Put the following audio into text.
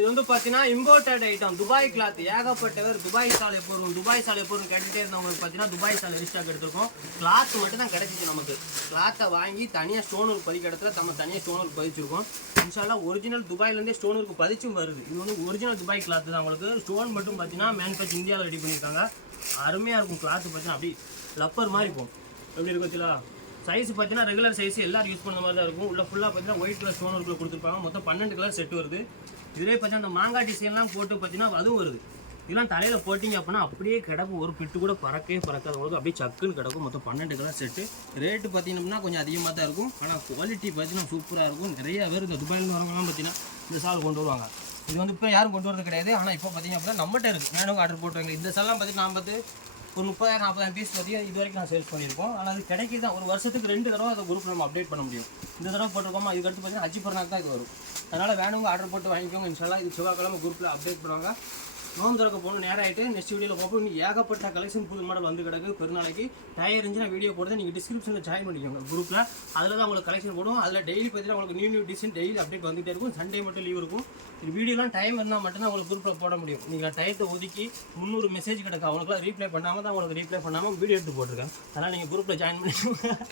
இது வந்து பார்த்தீங்கன்னா இம்போர்ட்டட் ஐட்டம் துபாய் கிளாத் ஏகப்பட்டவர் துபாய் சாலை பொருள் கேட்டுகிட்டே இருந்தவங்களுக்கு பார்த்தீங்கன்னா துபாய் சாலை ரீஸ்டாக் எடுத்திருக்கோம். கிளாத் மட்டும் தான் கிடைச்சிச்சு நமக்கு. கிளாத்தை வாங்கி தனியாக ஸ்டோன் ஒர்க் பதிக்க இடத்துல நம்ம தனியாக ஸ்டோன் ஒர்க் பதிச்சிருக்கோம். இன்ஷால்லா ஒரிஜினல் துபாயிலேருந்தே ஸ்டோன் ஒர்க் பதிச்சும் வருது. இது வந்து ஒரிஜினல் துபாய் கிளாத் தான். உங்களுக்கு ஸ்டோன் மட்டும் பார்த்தீங்கன்னா மேனுஃபேக்சர் இந்தியாவில் ரெடி பண்ணியிருக்காங்க. அருமையாக இருக்கும். கிளாத்து பார்த்தீங்கன்னா அப்படி லப்பர் மாதிரி இருக்கும். எப்படி இருக்கும் வச்சுலா சைஸ் பார்த்தீங்கன்னா ரெகுலர் சைஸ் எல்லாரும் யூஸ் பண்ண மாதிரி தான் இருக்கும். உள்ள ஃபுல்லாக பார்த்தீங்கன்னா ஒயிட் கலர் ஸ்டோன் ஒர்க்கில் கொடுத்துருப்பாங்க. மொத்தம் 12 கலர் செட் வருது. இதுலேயே பார்த்தீங்கன்னா அந்த மாங்காய் டிசைன்லாம் போட்டு பார்த்தீங்கன்னா அதுவும் வருது. இதெல்லாம் தலையில் போட்டிங்க அப்படின்னா அப்படியே கிடக்கும். ஒரு பிட்டு கூட பறக்கவே பறக்காத உங்களுக்கு அப்படியே சக்குன்னு கிடக்கும். மொத்தம் 12 கலர் செட்டு. ரேட்டு பார்த்தீங்கன்னா கொஞ்சம் அதிகமாக தான் இருக்கும். ஆனால் குவாலிட்டி பார்த்தீங்கன்னா சூப்பராக இருக்கும். நிறைய பேர் இந்த துபாயிலேருந்து வரவங்கலாம் பார்த்தீங்கன்னா இந்த சால் கொண்டு வருவாங்க. இது வந்து இப்போ யாரும் கொண்டு வரது கிடையாது. ஆனால் இப்போ பார்த்தீங்க அப்படின்னா நம்மகிட்ட இருக்குது. வேணுங்க ஆர்டர் போட்டுவாங்க. இந்த சால்லாம் பார்த்தீங்கன்னா நான் பார்த்து ஒரு 30,000-40,000 பீஸ் பார்த்தீங்கன்னா இது வரைக்கும் நான் சேல்ஸ் பண்ணியிருக்கோம். ஆனால் அது கிடைக்கிது தான். ஒரு வருஷத்துக்கு 2 தடவை அதை குரூப்பில் நம்ம அப்டேட் பண்ண முடியும். இந்த தடவை போட்டிருக்கோமா இதுக்கடுத்து பார்த்தீங்கன்னா ஹஜ் பர்னாக்கு தான் இது வரும். அதனால் வேணுங்க ஆர்டர் போட்டு வாங்கிக்கோங்க. இன்ஷால்லா இது செவ்வாய்க்கிழமை குரூப்பில் அப்டேட் பண்ணுவாங்க. நோம்பு திறக்க போகணும் நேரம் ஆகிட்டு நெக்ஸ்ட் வீடியோவில் பார்ப்போம். இன்னும் ஏகப்பட்ட கலெக்ஷன் புது மாடல் வந்து கிடக்கு. பெருநாளைக்கு டயர் இருந்துச்சு நான் வீடியோ போடுறது. நீங்கள் டிஸ்கிரிப்ஷனில் ஜாயின் பண்ணிக்கோங்க குரூப்பில். அதில் தான் உங்களுக்கு கலெக்ஷன் போடுவோம். அதில் டெய்லி பார்த்தீங்கன்னா உங்களுக்கு நியூ டிசைன் டெய்லி அப்டேட் வந்துகிட்டே இருக்கும். சண்டே மட்டும் லீவ் இருக்கும். இது வீடியோலாம் டைம் இருந்தால் மட்டும்தான் உங்களுக்கு குரூப்பில் போட முடியும். நீங்கள் டயத்தை ஒதுக்கி 300 மெசேஜ் கிடக்கு. அவங்களுக்குலாம் ரீப்ளை பண்ணாமல் தான் உங்களுக்கு ரீப்ளை பண்ணாமல் வீடியோ எடுத்து போட்டிருக்கேன். அதனால் நீங்கள் குரூப்பில் ஜாயின் பண்ணிக்கோங்க.